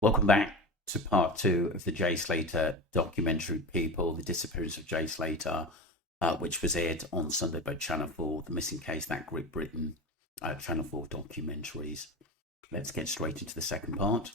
Welcome back to part two of the Jay Slater documentary, People, the Disappearance of Jay Slater, which was aired on Sunday by Channel 4, The Missing Case, that Great Britain Channel 4 documentaries. Let's get straight into the second part.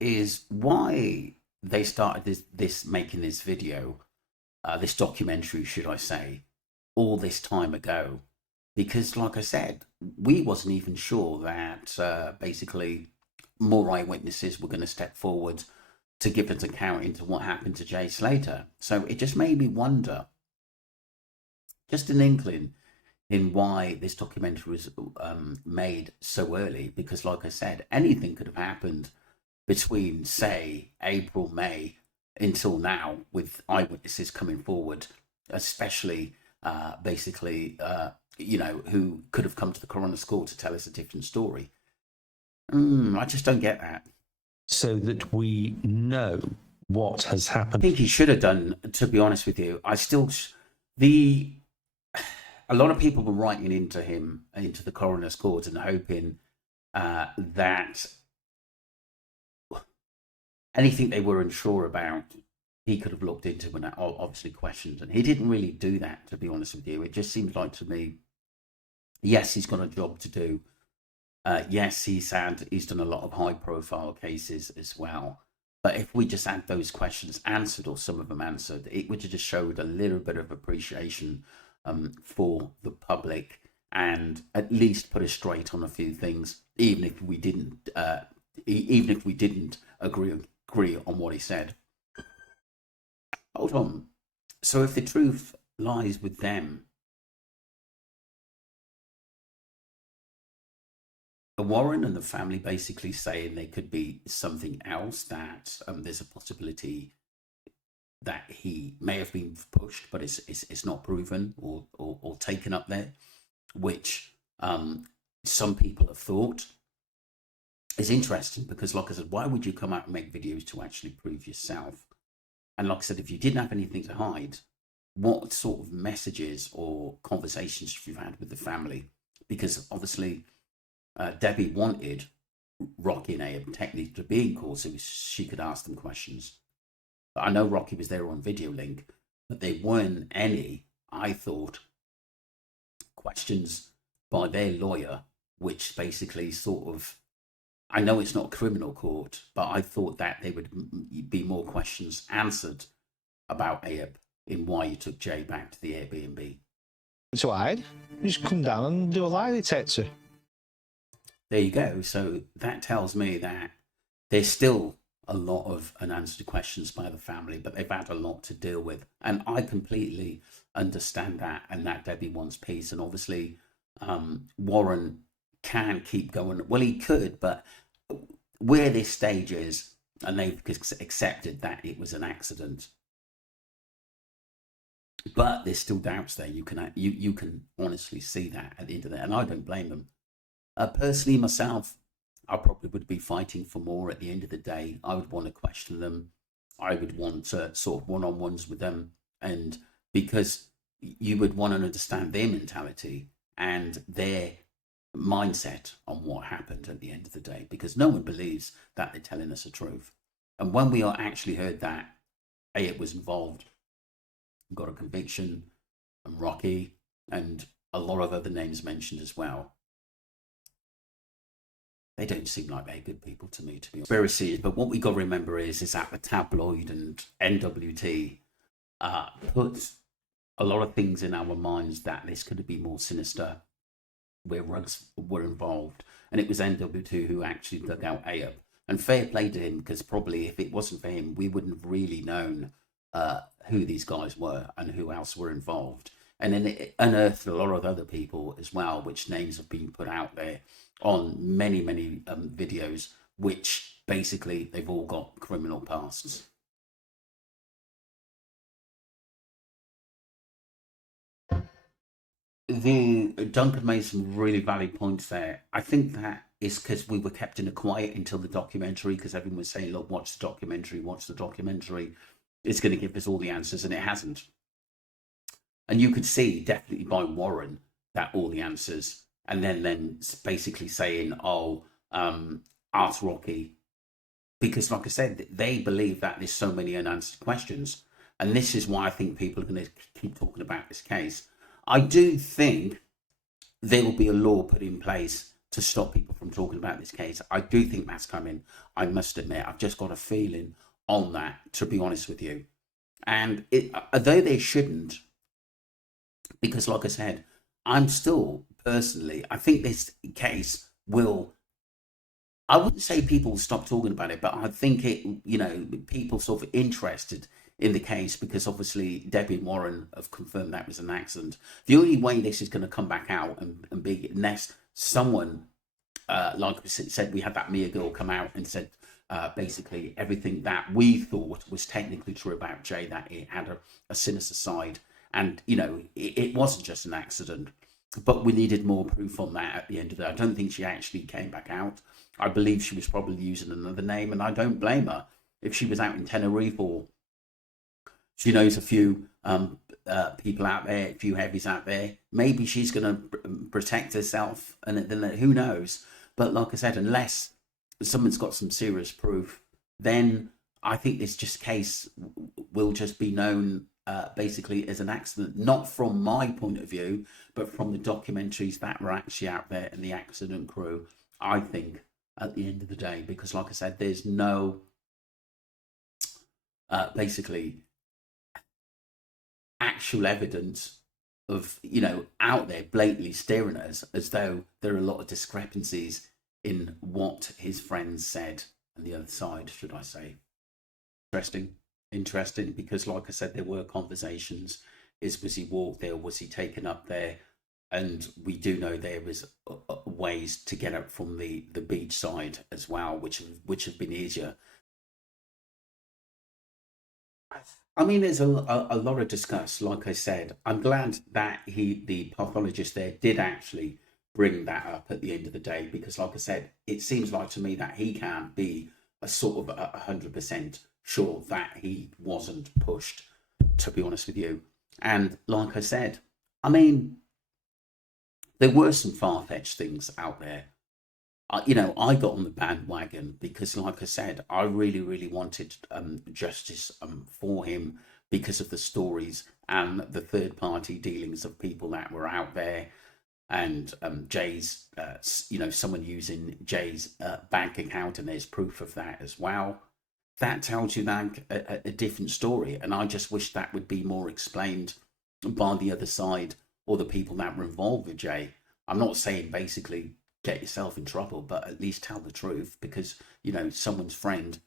Is why they started making this video, this documentary, should I say, all this time ago. Because, like I said, we wasn't even sure that basically more eyewitnesses were going to step forward to give an account into what happened to Jay Slater. So it just made me wonder, just an inkling in why this documentary was made so early. Because, like I said, anything could have happened between, say, April, May until now, with eyewitnesses coming forward, especially who could have come to the coroner's court to tell us a different story. I just don't get that. So that we know what has I happened. think he should have done, to be honest with you. A lot of people were writing into him, into the coroner's court, and hoping that anything they were unsure about, he could have looked into and obviously questioned. And he didn't really do that, to be honest with you. It just seems like to me, yes, he's got a job to do. Yes, he's done a lot of high profile cases as well. But if we just had those questions answered, or some of them answered, it would have just showed a little bit of appreciation for the public, and at least put us straight on a few things, even if we didn't agree on what he said. Hold on. So if the truth lies with them, Warren and the family basically saying there could be something else, that there's a possibility that he may have been pushed, but it's not proven or taken up there, which some people have thought is interesting. Because, like I said, why would you come out and make videos to actually prove yourself? And like I said, if you didn't have anything to hide, what sort of messages or conversations have you had with the family? Because obviously Debbie wanted Rocky and Abe technically to be in court so she could ask them questions. But I know Rocky was there on video link, but there weren't any, I thought, questions by their lawyer, which basically sort of, I know it's not a criminal court, but I thought that there would be more questions answered about Abe in why he took Jay back to the Airbnb. To hide, you just come down and do a lie detector. There you go. So that tells me that there's still a lot of unanswered questions by the family, but they've had a lot to deal with. And I completely understand that, and that Debbie wants peace. And obviously, Warren can keep going. Well, he could, but where this stage is, and they've accepted that it was an accident, but there's still doubts there. You can honestly see that at the end of it, and I don't blame them. Personally, myself, I probably would be fighting for more at the end of the day. I would want to question them. I would want sort of one-on-ones with them, and because you would want to understand their mentality and their mindset on what happened at the end of the day, because no one believes that they're telling us the truth. And when we are actually heard that it was involved, got a conviction, and Rocky, and a lot of other names mentioned as well, they don't seem like they're good people to me, to be honest. Conspiracy, but what we got to remember is that the tabloid and NWT put a lot of things in our minds that this could be more sinister, where drugs were involved, and it was NWT who actually dug out Abe. And fair play to him, because probably if it wasn't for him, we wouldn't have really known who these guys were and who else were involved. And then it unearthed a lot of other people as well, which names have been put out there on many videos, which basically they've all got criminal pasts. Duncan made some really valid points there. I think that is because we were kept in a quiet until the documentary, because everyone was saying, look, watch the documentary, it's going to give us all the answers, and it hasn't. And you could see definitely by Warren that all the answers, and then basically saying, ask Rocky because like I said, they believe that there's so many unanswered questions. And this is why I think people are going to keep talking about this case. I do think there will be a law put in place to stop people from talking about this case. I do think that's coming. I must admit, I've just got a feeling on that, to be honest with you. And although they shouldn't, because like I said, I'm still personally, I think this case will, I wouldn't say people will stop talking about it, but I think it, people sort of interested in the case, because obviously Debbie and Warren have confirmed that was an accident. The only way this is going to come back out and be, unless someone, like we said, we had that Mia girl come out and said basically everything that we thought was technically true about Jay, that it had a sinister side. And, it wasn't just an accident, but we needed more proof on that at the end of the day. I don't think she actually came back out. I believe she was probably using another name, and I don't blame her. If she was out in Tenerife, or she knows a few people out there, a few heavies out there, maybe she's going to protect herself, and then who knows. But like I said, unless someone's got some serious proof, then I think this case will just be known basically as an accident, not from my point of view, but from the documentaries that were actually out there and the accident crew, I think, at the end of the day. Because like I said, there's no basically actual evidence of, out there blatantly staring at us, as though there are a lot of discrepancies in what his friends said and the other side, should I say. Interesting, because like I said, there were conversations. Was he walked there, or was he taken up there? And we do know there was ways to get up from the beach side as well, which have been easier. I mean, there's a lot of discuss. Like I said, I'm glad that the pathologist there, did actually bring that up at the end of the day, because like I said, it seems like to me that he can't be a sort of 100% sure that he wasn't pushed, to be honest with you. And like I said, I mean, there were some far-fetched things out there. I got on the bandwagon because, like I said, I really, really wanted justice for him, because of the stories and the third-party dealings of people that were out there, and Jay's, someone using Jay's bank account, and there's proof of that as well. That tells you that a different story, and I just wish that would be more explained by the other side, or the people that were involved with Jay. I'm not saying basically get yourself in trouble, but at least tell the truth, because someone's friend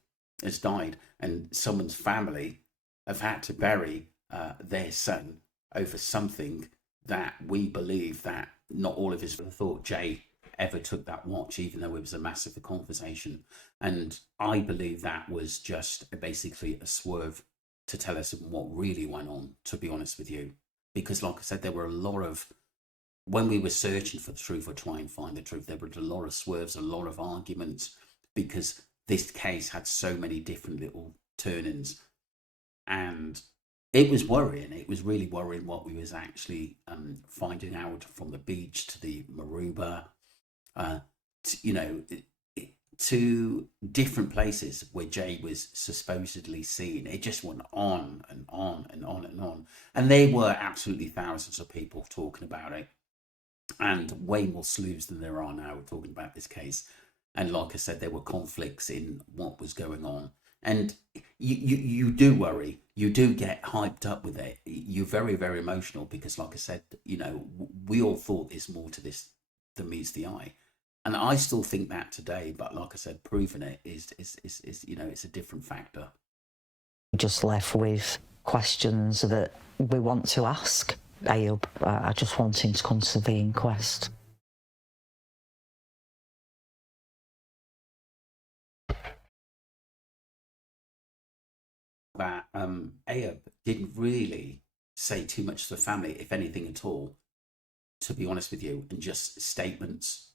has died, and someone's family have had to bury their son over something that we believe that not all of us thought Jay ever took that watch, even though it was a massive conversation. And I believe that was just basically a swerve to tell us what really went on, to be honest with you. Because like I said, there were a lot of, when we were searching for the truth or trying to find the truth, there were a lot of swerves, a lot of arguments, because this case had so many different little turnings. And it was worrying. It was really worrying what we was actually finding out, from the beach to the Maruba, to different places where Jay was supposedly seen. It just went on and on and on and on. And there were absolutely thousands of people talking about it, and way more sleuths than there are now talking about this case. And like I said, there were conflicts in what was going on. And you do worry, you do get hyped up with it. You're very, very emotional, because like I said, we all thought there's more to this than meets the eye. And I still think that today, but like I said, proving it is it's a different factor. Just left with questions that we want to ask Ayub. I just want him to come to the inquest. That Ayub didn't really say too much to the family, if anything at all, to be honest with you, and just statements.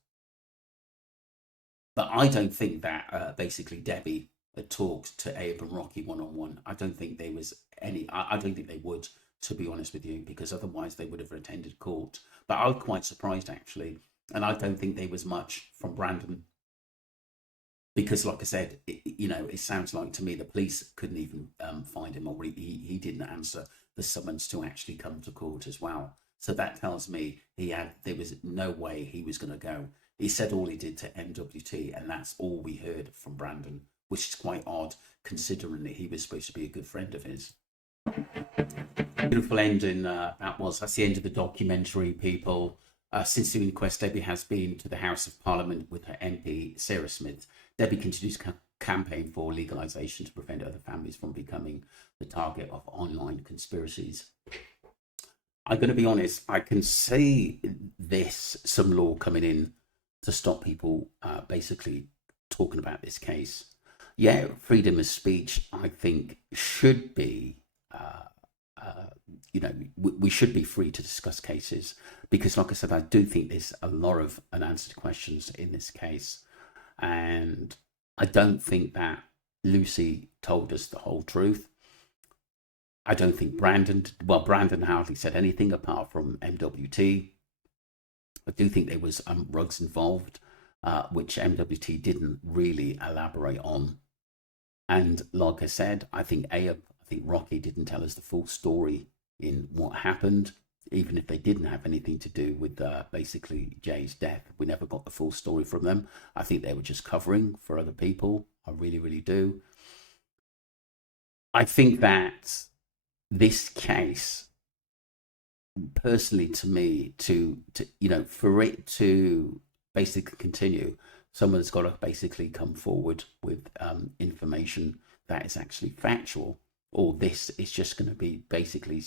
But I don't think that basically Debbie had talked to Ayub and Rocky one-on-one. I don't think there was any, I don't think they would, to be honest with you, because otherwise they would have attended court. But I was quite surprised, actually. And I don't think there was much from Brandon because like I said, it sounds like to me the police couldn't even find him, or he didn't answer the summons to actually come to court as well. So that tells me there was no way he was going to go. He said all he did to MWT, and that's all we heard from Brandon, which is quite odd considering that he was supposed to be a good friend of his. Beautiful ending that's the end of the documentary, people. Since the inquest, Debbie has been to the House of Parliament with her MP, Sarah Smith. Debbie continues to campaign for legalisation to prevent other families from becoming the target of online conspiracies. I'm going to be honest, I can see some law coming in to stop people basically talking about this case. Yeah, freedom of speech, I think, should be, we should be free to discuss cases, because like I said, I do think there's a lot of unanswered questions in this case. And I don't think that Lucy told us the whole truth. I don't think Brandon hardly said anything apart from MWT. I do think there was rugs involved, which MWT didn't really elaborate on. And like I said, I think Rocky didn't tell us the full story in what happened, even if they didn't have anything to do with basically Jay's death. We never got the full story from them. I think they were just covering for other people. I really, really do. I think that this case, personally, to me, for it to basically continue, someone's got to basically come forward with information that is actually factual, or this is just going to be basically,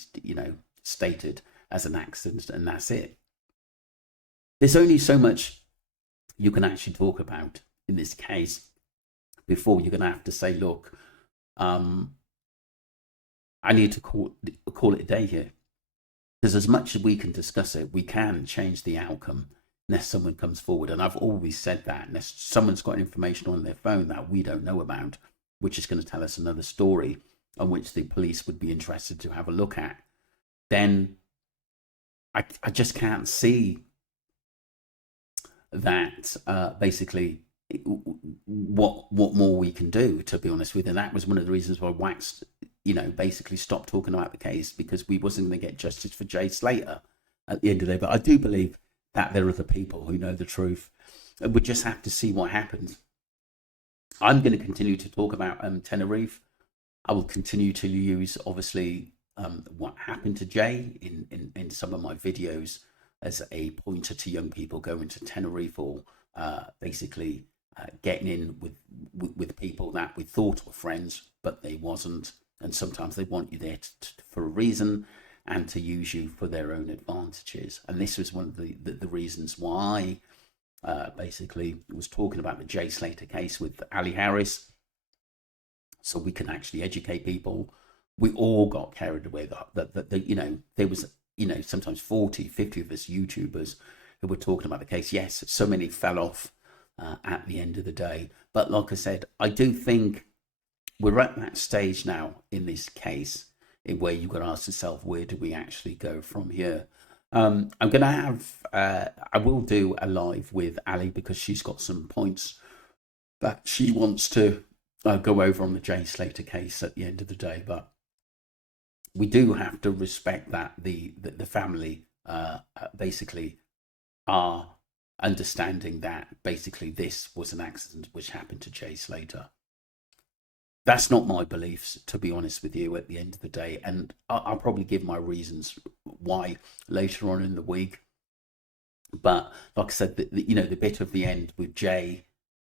stated as an accident, and that's it. There's only so much you can actually talk about in this case before you're going to have to say, look, I need to call it a day here. Because as much as we can discuss it, we can change the outcome unless someone comes forward. And I've always said that, unless someone's got information on their phone that we don't know about, which is going to tell us another story on which the police would be interested to have a look at, then I just can't see that basically what more we can do, to be honest with you. And that was one of the reasons why Wax, basically stopped talking about the case, because we wasn't going to get justice for Jay Slater at the end of the day. But I do believe that there are other people who know the truth, and we just have to see what happens. I'm going to continue to talk about Tenerife. I will continue to use, obviously, what happened to Jay in some of my videos as a pointer to young people going to Tenerife, or basically getting in with people that we thought were friends, but they wasn't. And sometimes they want you there for a reason and to use you for their own advantages. And this was one of the reasons why basically was talking about the Jay Slater case with Ali Harris, so we can actually educate people. We all got carried away that there was, sometimes 40, 50 of us YouTubers who were talking about the case. Yes, so many fell off at the end of the day. But like I said, I do think we're at that stage now in this case in where you've got to ask yourself, where do we actually go from here? I'm going to have, I will do a live with Ali, because she's got some points that she wants to go over on the Jay Slater case at the end of the day. But we do have to respect that the family basically are understanding that basically this was an accident which happened to Jay Slater. That's not my beliefs, to be honest with you, at the end of the day. And I'll probably give my reasons why later on in the week. But like I said, the bit of the end with Jay,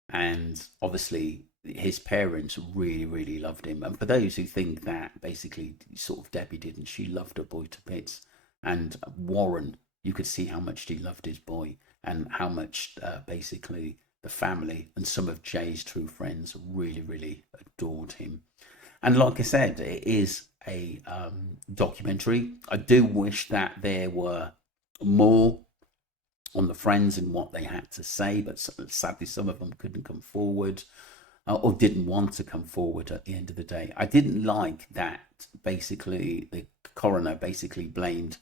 and obviously his parents really, really loved him. And for those who think that basically sort of Debbie didn't, she loved her boy to bits. And Warren, you could see how much he loved his boy, and how much basically the family and some of Jay's true friends really, really adored him. And like I said, it is a documentary. I do wish that there were more on the friends and what they had to say, but sadly some of them couldn't come forward or didn't want to come forward at the end of the day. I didn't like that basically the coroner basically blamed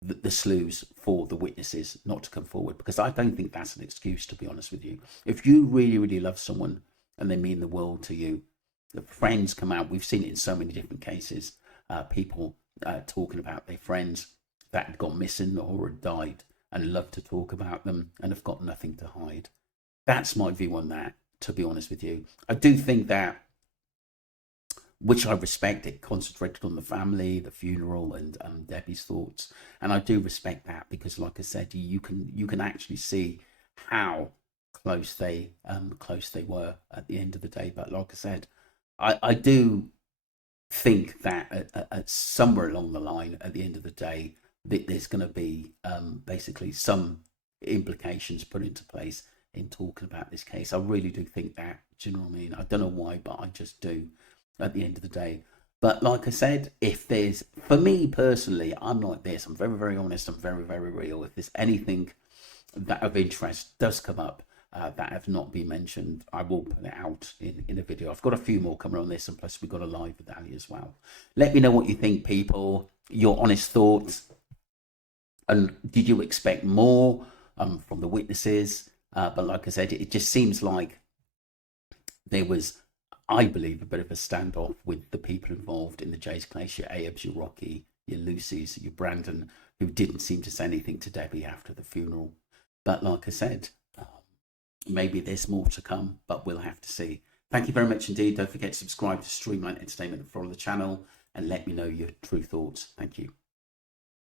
the slews for the witnesses not to come forward, because I don't think that's an excuse, to be honest with you. If you really, really love someone and they mean the world to you. The friends come out. We've seen it in so many different cases. People talking about their friends that had gone missing or had died, and love to talk about them and have got nothing to hide. That's my view on that, to be honest with you. I do think that, which I respect, it concentrated on the family, the funeral, and Debbie's thoughts, and I do respect that, because, like I said, you can actually see how close they were at the end of the day. But like I said, I do think that at somewhere along the line, at the end of the day, there's going to be basically some implications put into place in talking about this case. I really do think that. Do you know what I mean? I don't know why, but I just do at the end of the day. But like I said, if there's, for me personally, I'm like this. I'm very, very honest. I'm very, very real. If there's anything that of interest does come up that have not been mentioned, I will put it out in a video. I've got a few more coming on this, and plus we've got a live with Ali as well. Let me know what you think, people, your honest thoughts. And did you expect more from the witnesses? But like I said, it just seems like there was, I believe, a bit of a standoff with the people involved in the Jay's case, your Ayubs, your Rocky, your Lucy's, your Brandon, who didn't seem to say anything to Debbie after the funeral. But like I said, maybe there's more to come, but we'll have to see. Thank you very much indeed. Don't forget to subscribe to Streamline Entertainment and follow the channel, and let me know your true thoughts. Thank you.